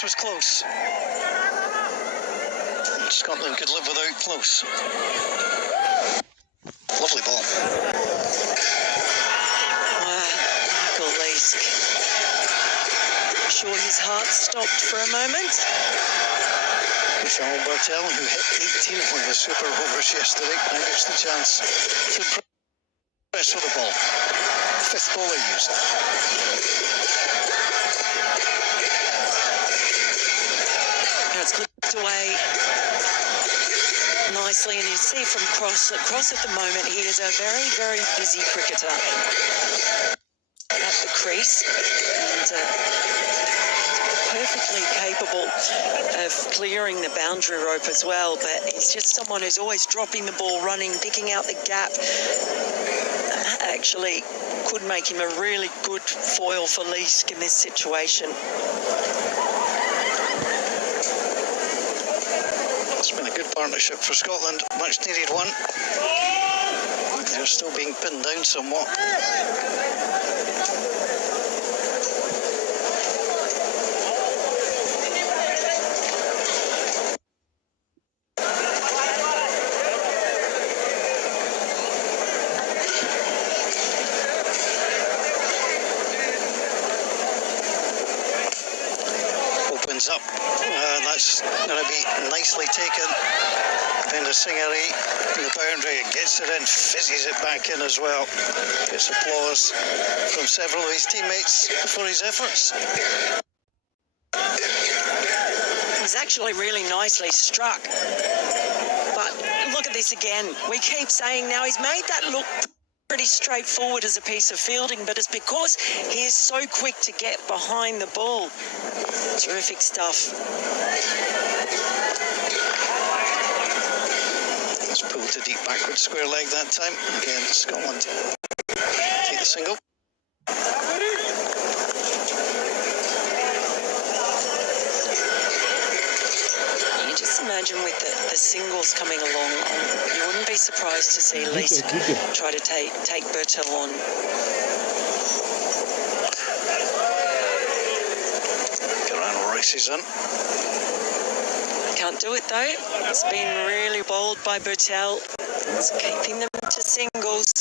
this was close. Scotland could live without close. Lovely ball. Wow, Michael Leask. Sure his heart stopped for a moment. Michel Bartel, who hit 18 of the super overs yesterday, now gets the chance to press with the ball. Fifth ball he used. Now it's clipped away nicely, and you see from Cross at the moment, he is a very, very busy cricketer at the crease, and perfectly capable of clearing the boundary rope as well, but he's just someone who's always dropping the ball, running, picking out the gap. That actually could make him a really good foil for Leask in this situation. It's been a good partnership for Scotland, much needed one. They're still being pinned down somewhat. Up. That's going to be nicely taken. Bender Singari in the boundary, gets it in, fizzes it back in as well. Gets applause from several of his teammates for his efforts. It was actually really nicely struck. But look at this again. We keep saying now he's made that look pretty straightforward as a piece of fielding, but it's because he is so quick to get behind the ball. Terrific stuff. It's pulled to deep backward square leg that time. Again, Scotland take the single. You just imagine with the singles coming along, you wouldn't be surprised to see Leask try to take Bertel on. Races in. Can't do it though. It's been really bowled by Bertel. It's keeping them to singles.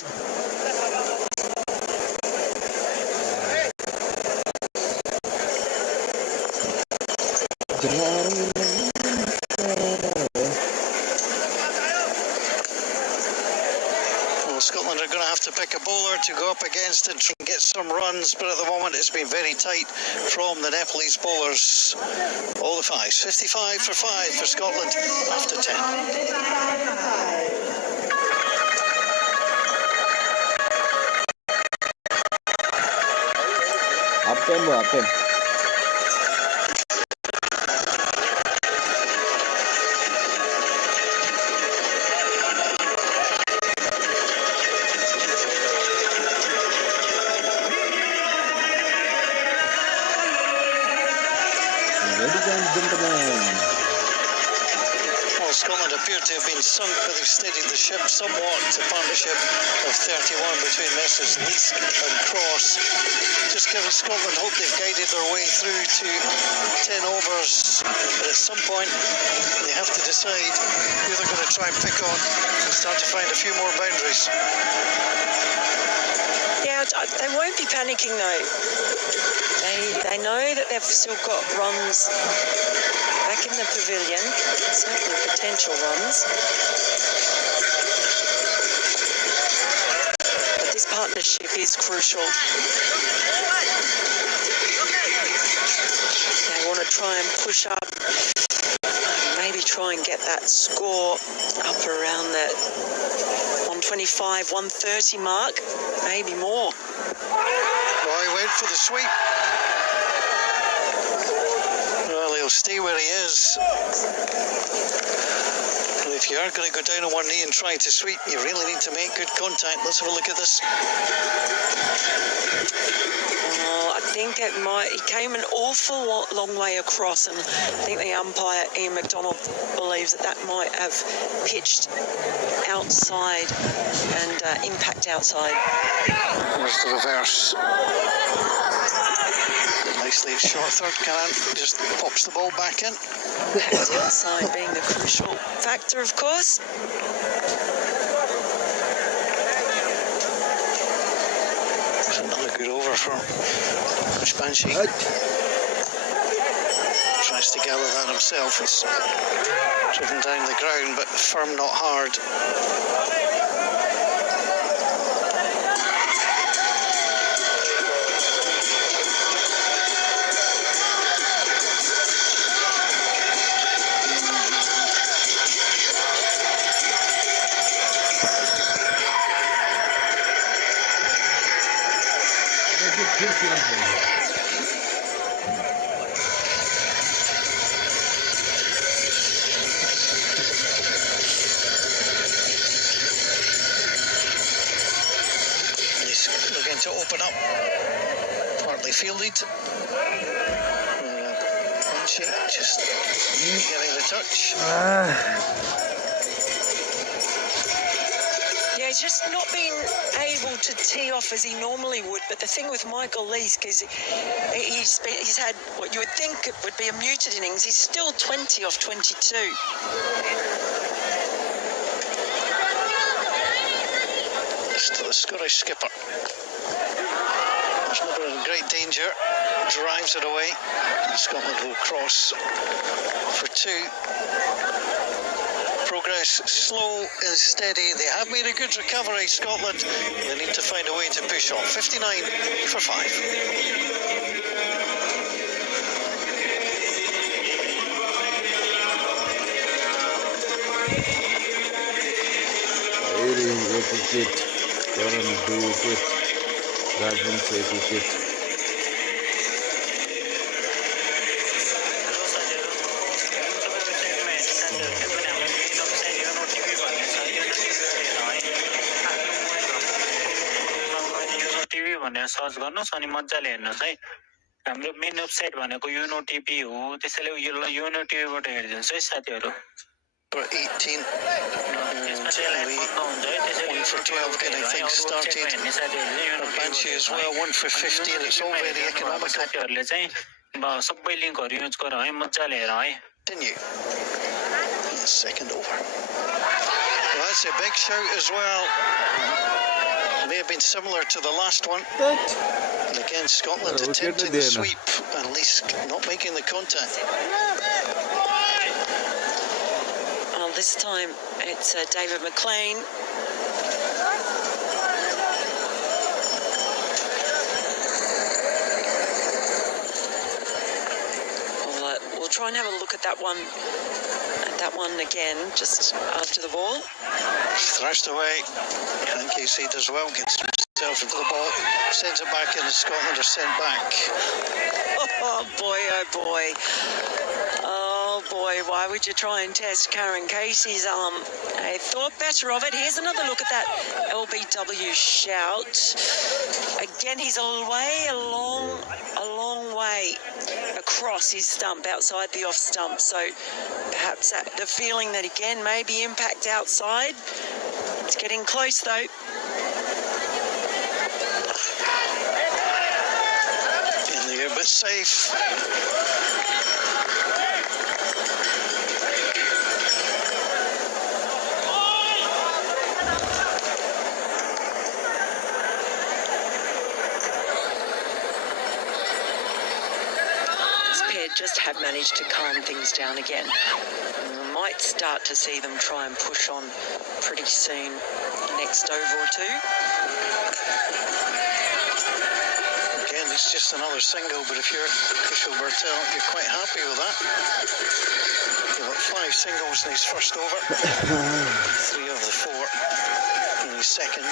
Scotland are going to have to pick a bowler to go up against and try and get some runs, but at the moment it's been very tight from the Nepalese bowlers. All the fives. 55 for 5 for Scotland after 10. Up them. Well, Scotland appear to have been sunk, but they've steadied the ship somewhat. It's a partnership of 31 between Messrs Leask and Cross. Just giving Scotland hope they've guided their way through to 10 overs. But at some point, they have to decide who they're going to try and pick on and start to find a few more boundaries. Yeah, they won't be panicking though. They know that they've still got runs back in the pavilion, certainly potential runs. But this partnership is crucial. They want to try and push up, maybe try and get that score up around that 125, 130 mark, maybe more. Well, he went for the sweep. Well, he'll stay where he is. And if you are going to go down on one knee and try to sweep, you really need to make good contact. Let's have a look at this. I think he came an awful long way across, and I think the umpire, Ian McDonald, believes that might have pitched outside and impact outside. There's the reverse. Nicely at short third, Garena just pops the ball back in. The outside being the crucial factor, of course. There's another good over for Banshee. Tries to gather that himself. It's driven down the ground, but firm, not hard. Looking to open up, partly fielded. Banshee just getting the touch. Yeah, he's just not been able to tee off as he normally would. But the thing with Michael Leask is he's had what you would think would be a muted innings. He's still 20 off 22. Still the Scottish skipper. There's not in great danger. Drives it away. And Scotland will cross for two. Progress slow and steady. They have made a good recovery, Scotland. They need to find a way to push on. 59 for 5. Wicket. Current 2 wicket. Radman 6 wicket. Search गर्नुस् अनि मजाले हेर्नुस् है हाम्रो main website भनेको Uno टिपी हो त्यसैले Uno टिपीबाट हेर्दिनुस् है साथीहरु For 18, one for 12 getting things started. Banshee as well, 1 for 15. It's all very economical. साथीहरुले चाहिँ सबै लिंकहरु युज गर है मजाले हेर है Continue. Second over. Well, that's a big shout as well. May have been similar to the last one. And again, Scotland attempting the sweep and at least not making the contact. Well, this time it's David McLean. We'll try and have a look at that one. Again, just after the ball. Thrashed away. Casey does well, gets himself into the ball, sends it back in, and Scotland are sent back. Oh boy, oh boy. Oh boy, why would you try and test Karen Casey's arm? I thought better of it. Here's another look at that LBW shout. Again, he's a long way across his stump, outside the off stump. So perhaps the feeling that again maybe impact outside. It's getting close though. In the air, but safe. Just have managed to calm things down again. We might start to see them try and push on pretty soon, next over or two. Again, it's just another single, but if you're Kushal Bertel, you're quite happy with that. You've got 5 singles in his first over, 3 of the 4 in his second,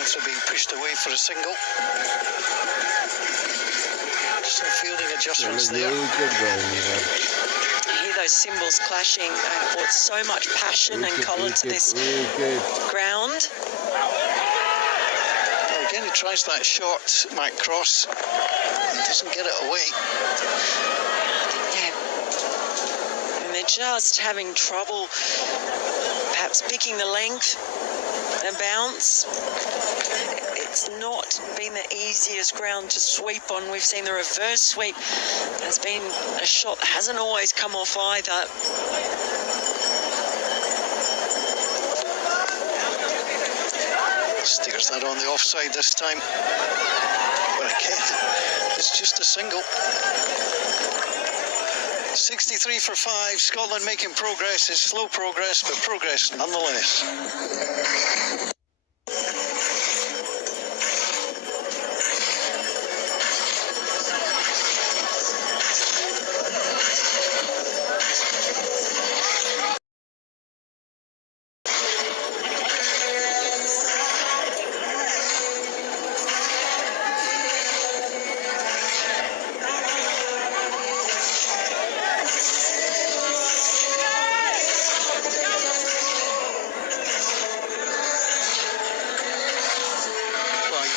also being pushed away for a single. Some fielding adjustments there. You hear those cymbals clashing. They've brought so much passion and colour to this ground. Well, again, he tries that short, Matt Cross. He doesn't get it away. Yeah. And they're just having trouble perhaps picking the length and bounce. It's not been the easiest ground to sweep on. We've seen the reverse sweep has been a shot that hasn't always come off either. Steers that on the offside this time. But again, it's just a single. 63 for 5. Scotland making progress. It's slow progress, but progress nonetheless.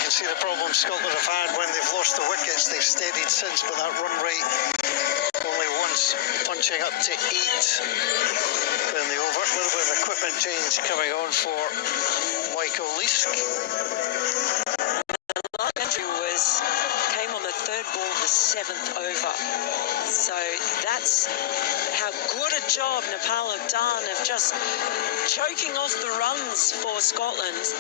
See the problem Scotland have had when they've lost the wickets. They've steadied since, but that run rate only once punching up to 8 in the over. A little bit of equipment change coming on for Michael Leask. That entry came on the third ball of the 7th over. So that's how good a job Nepal have done of just choking off the runs for Scotland.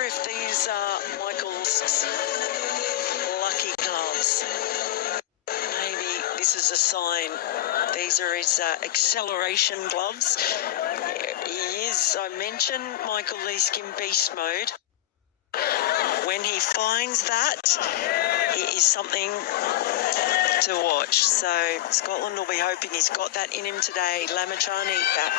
If these are Michael's lucky gloves, maybe this is a sign. These are his acceleration gloves. He is, I mentioned, Michael Leask in beast mode. When he finds that, it is something to watch. So Scotland will be hoping he's got that in him today. Lamachani back.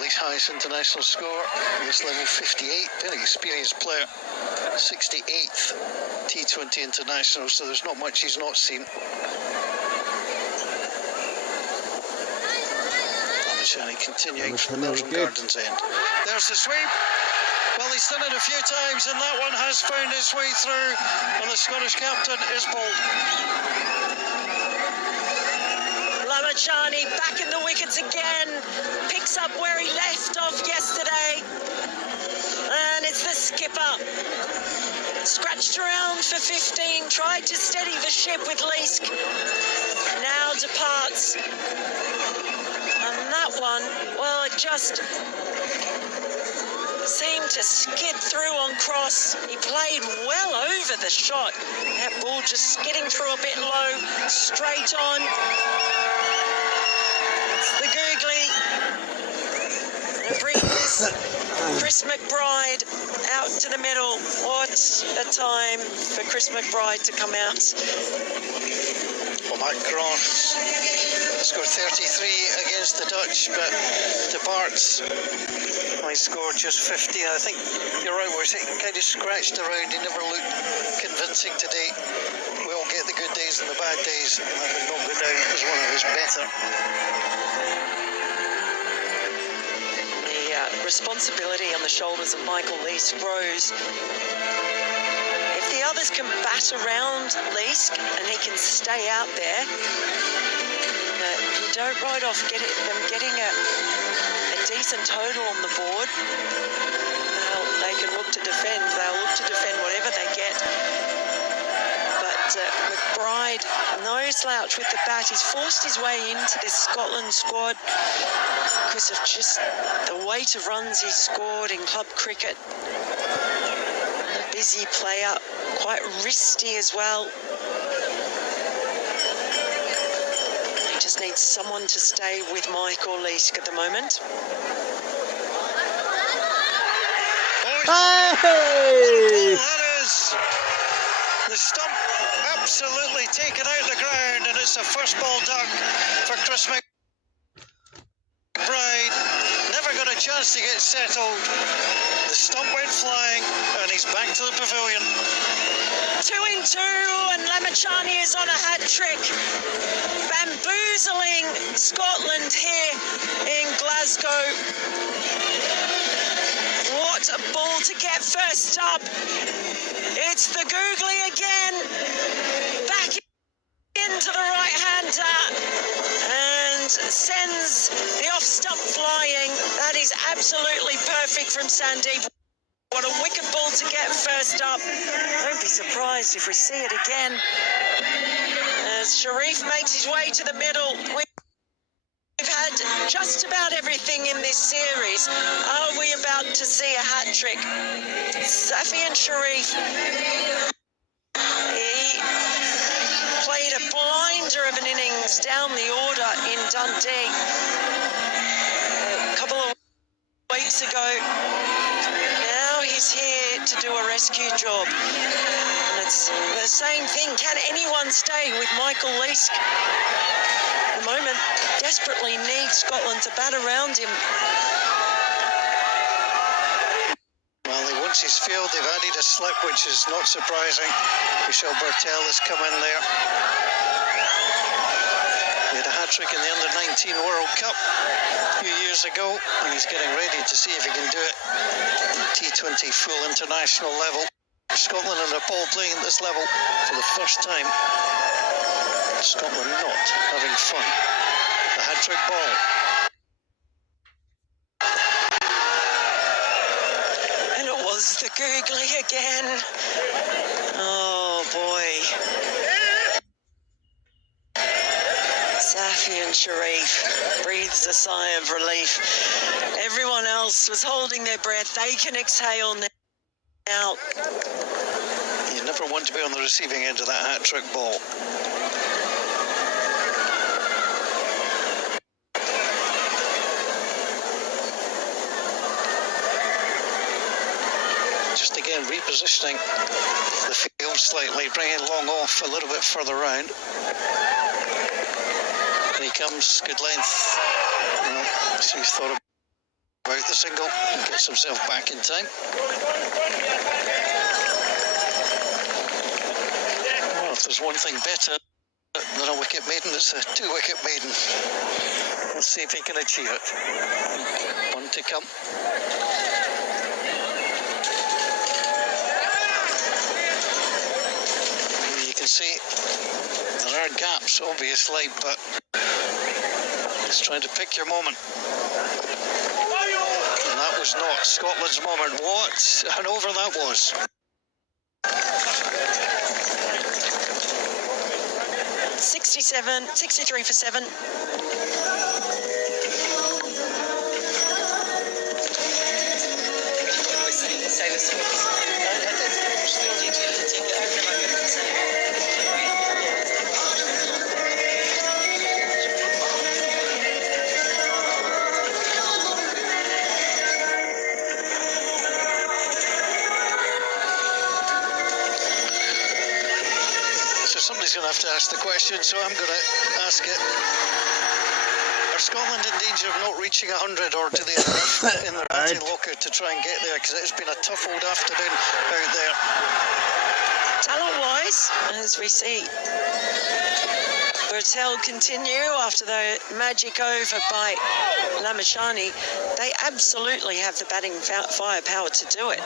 Least highest international score at this level, 58. Very experienced player, 68th T20 international, so there's not much he's not seen. Shani continuing from Nelson Garden's end. There's the sweep. Well, he's done it a few times, and that one has found its way through, and the Scottish captain is bold. Lamachani back in the wickets again, picks up where he left off yesterday, and it's the skipper. Scratched around for 15, tried to steady the ship with Leask, now departs. And that one, well, it just seemed to skid through on cross. He played well over the shot. That ball just skidding through a bit low, straight on. The googly brings Chris McBride out to the middle. What a time for Chris McBride to come out. Well, Matt Cross scored 33 against the Dutch, but departs. He scored just 15. I think you're right, we're kind of scratched around. He never looked convincing today. We all get the good days and the bad days, and that would not go down as one of his better. Responsibility on the shoulders of Michael Leask grows. If the others can bat around Leask and he can stay out there, you don't write off them getting a decent total on the board. They can look to defend. They'll look to defend whatever they get. But McBride, no slouch with the bat. He's forced his way into this Scotland squad because of just the weight of runs he's scored in club cricket. A busy player, quite wristy as well. He just needs someone to stay with Michael Leask at the moment. Hey! That is the stump absolutely taken out of the ground, and it's a first ball duck for Chris McBride. Never got a chance to get settled. The stump went flying, and he's back to the pavilion. 2 in 2, and Lamachani is on a hat trick, bamboozling Scotland here in Glasgow. What What a ball to get first up. It's the googly again. Back into the right-hander and sends the off-stump flying. That is absolutely perfect from Sandeep. What a wicked ball to get first up. Don't be surprised if we see it again. As Sharif makes his way to the middle. We've had just about everything in this series. Are we about to see a hat-trick? Safi and Sharif. He played a blinder of an innings down the order in Dundee a couple of weeks ago. Now he's here to do a rescue job. And it's the same thing. Can anyone stay with Michael Leask? At the moment, desperately needs Scotland to bat around him. Well, once he's failed, they've added a slip, which is not surprising. Michel Bertel has come in there. He had a hat-trick in the Under-19 World Cup a few years ago, and he's getting ready to see if he can do it at T20 full international level. Scotland and Nepal playing at this level for the first time. Scotland not having fun. The hat-trick ball. And it was the googly again. Oh boy. Safi and Sharif breathes a sigh of relief. Everyone else was holding their breath. They can exhale now. You never want to be on the receiving end of that hat-trick ball. Just again repositioning the field slightly, bringing Long off a little bit further round. And he comes, good length. Well, so he's thought about the single and gets himself back in time. Well, if there's one thing better than a wicket maiden, it's a two-wicket maiden. Let's see if he can achieve it. One to come. You can see there are gaps, obviously, but it's trying to pick your moment. And that was not Scotland's moment. What an over that was. '67, 63 for 7. Somebody's going to have to ask the question, so I'm going to ask it. Are Scotland in danger of not reaching 100, or do they have in their batting locker to try and get there? Because it's been a tough old afternoon out there. Talent-wise, as we see Bertel continue after the magic over by Lamashani, they absolutely have the batting firepower to do it.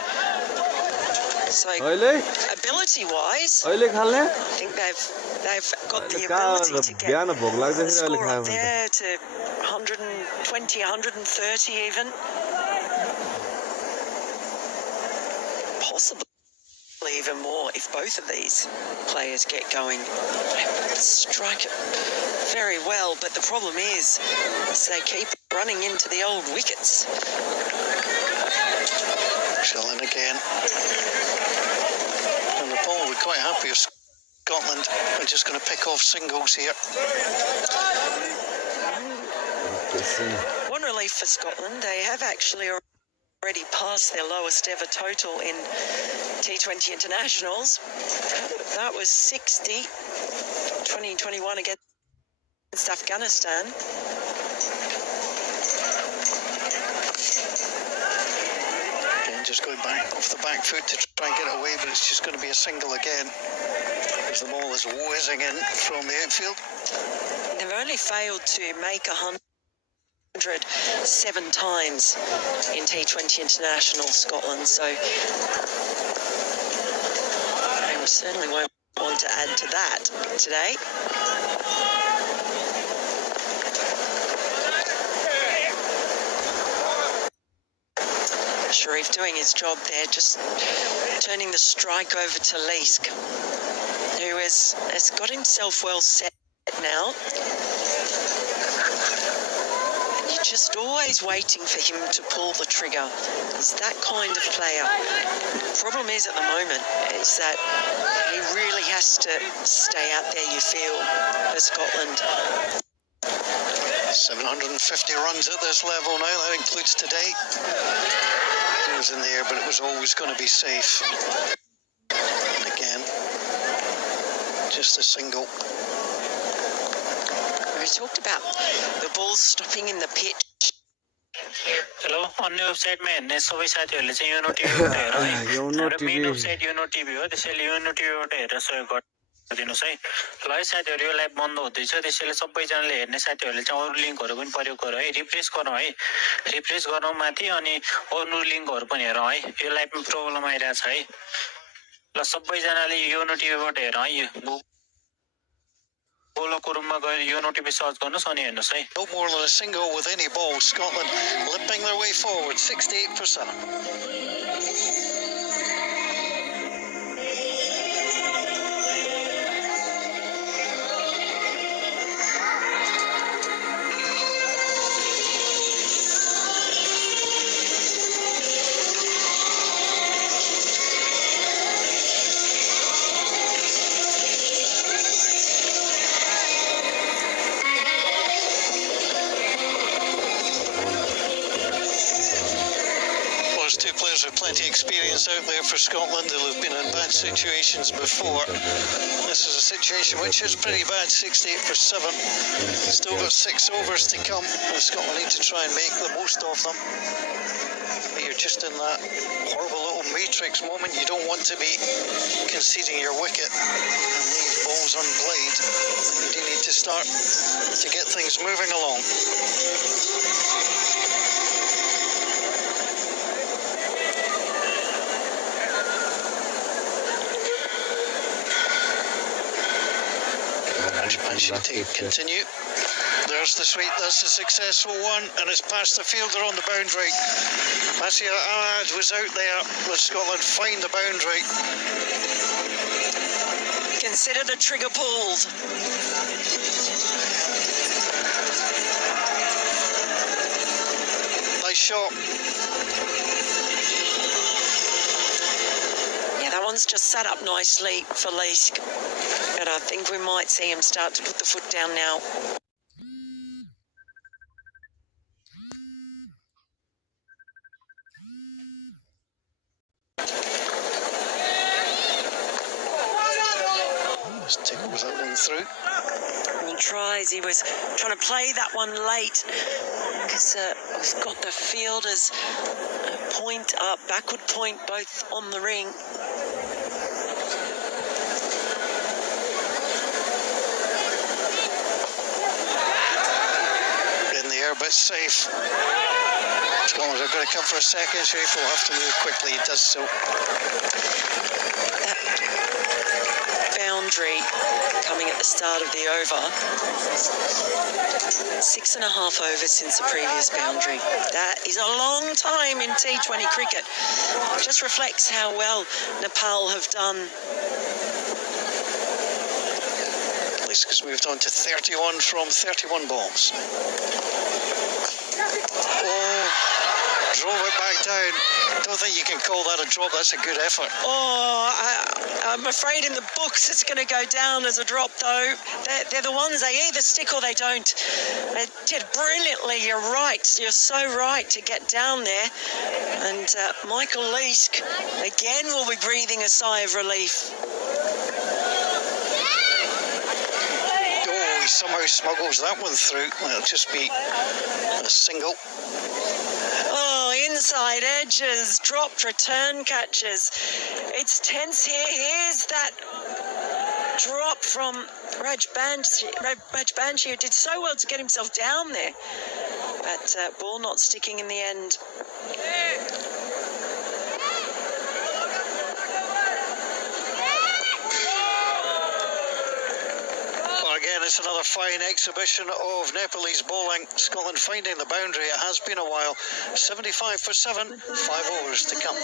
So, ability-wise, I think they've got the ability to get the score up there to 120, 130 even. Possibly even more if both of these players get going. They strike it very well, but the problem is they keep running into the old wickets. Shilling again. And the ball, we're quite happy with Scotland. We're just going to pick off singles here. One relief for Scotland, they have actually already passed their lowest ever total in T20 internationals. That was 60, 2021 against Afghanistan. Just going back off the back foot to try and get it away, but it's just going to be a single again as the ball is whizzing in from the outfield. They've only failed to make 100 100 7 times in T20 International Scotland. So we certainly won't want to add to that today. Sharif doing his job there, just turning the strike over to Leask, who has got himself well set now. And you're just always waiting for him to pull the trigger. He's that kind of player. The problem is at the moment is that he really has to stay out there, you feel, for Scotland. 750 runs at this level now, that includes today. It was in the air, but it was always going to be safe. And again, just a single. We talked about the ball stopping in the pitch. Hello अन्य वेबसाइटमा हेर्ने सबै साथीहरूले चाहिँ YONO टिभीबाट हेर है हाम्रो main website YONO TV हो त्यसैले योनो टिभीबाट हेरेर सहयोग गरिदिनुहोस् है ल है साथीहरू यो लाइभ बन्द हुँदैछ त्यसैले सबैजनाले हेर्ने साथीहरूले चाहिँ अरू लिङ्कहरू पनि प्रयोग गर है रिफ्रेस गरौँ है रिफ्रेस गरौँ माथि अनि अरू लिङ्कहरू पनि हेरौँ है यो लाइभमा प्रब्लम आइरहेछ है ल सबैजनाले योनो टिभीबाट हेर है यो बोलोको रुममा गएर योनो टिभी सर्च गर्नुस् अनि हेर्नुस् है No more than a single with any ball. Scotland limping their way forward, 68%. Two players with plenty of experience out there for Scotland who have been in bad situations before. This is a situation which is pretty bad, 68 for 7. Still got 6 overs to come, and Scotland need to try and make the most of them. But you're just in that horrible little matrix moment. You don't want to be conceding your wicket and leave balls unplayed. You do need to start to get things moving along. Continue. There's the sweep, that's a successful one, and it's past the fielder on the boundary. Masih Ahmad was out there, but Scotland find the boundary. Consider the trigger pulled. Nice shot. Yeah, that one's just set up nicely for Leask. But I think we might see him start to put the foot down now. Just tickle that one through. And he tries, he was trying to play that one late because we've got the fielders point up, backward point both on the ring. But safe. Scotland are going to come for a second. Sharif will have to move quickly. He does so. That boundary coming at the start of the over. 6.5 overs since the previous boundary. That is a long time in T20 cricket. It just reflects how well Nepal have done. Leask has moved on to 31 from 31 balls. Oh, drove it back down. I don't think you can call that a drop. That's a good effort. Oh, I'm afraid in the books it's going to go down as a drop, though. They're the ones, they either stick or they don't. They did brilliantly. You're right. You're so right to get down there. And Michael Leask, again, will be breathing a sigh of relief. He somehow smuggles that one through. It'll just be a single. Oh, inside edges, dropped return catches. It's tense here. Here's that drop from Raj Banshi, who did so well to get himself down there. That ball not sticking in the end. Well, again, it's another fine exhibition of Nepalese bowling. Scotland finding the boundary. It has been a while. 75 for 7, 5 overs to come.